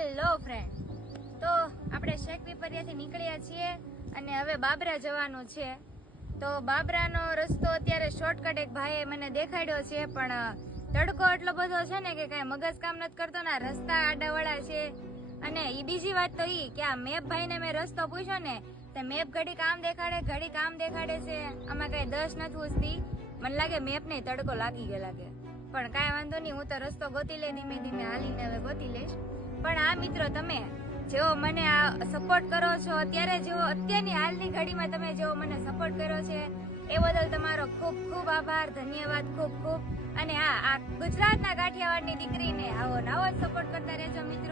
Hello friend, તો આપણે શેખ પીપરિયાથી નીકળ્યા છીએ અને હવે બાબરા જવાનું છે. તો બાબરાનો રસ્તો અત્યારે શોર્ટકટ એક ભાઈએ મને દેખાડ્યો છે, પણ તડકો એટલો બધો છે ને કે કાંઈ મગજ કામ નથી કરતો ને. રસ્તા આડાવાળા છે અને બીજી વાત તો ઈ કે આ મેપ ભાઈને મેં રસ્તો પૂછ્યો ને તે મેપ ઘડી કામ દેખાડે ઘડી કામ દેખાડે છે. આમાં કાંઈ દસ નથી પૂછતી. મને લાગે મેપ ને તડકો લાગી ગયો લાગે, પણ કાંઈ વાંધો નહીં, હું તો રસ્તો ગોતી લઈ, ધીમે ધીમે હાલીને હવે ગોતી લઈશ. પણ આ મિત્રો, તમે જેવો મને આ સપોર્ટ કરો છો અત્યારે, જેવો અત્યારની હાલની ઘડીમાં તમે જેવો મને સપોર્ટ કર્યો છે એ બદલ તમારો ખૂબ ખૂબ આભાર, ધન્યવાદ, ખૂબ ખૂબ. અને આ ગુજરાતના કાઠિયાવાડની દીકરીને આવો નવો જ સપોર્ટ કરતા રહેજો મિત્રો.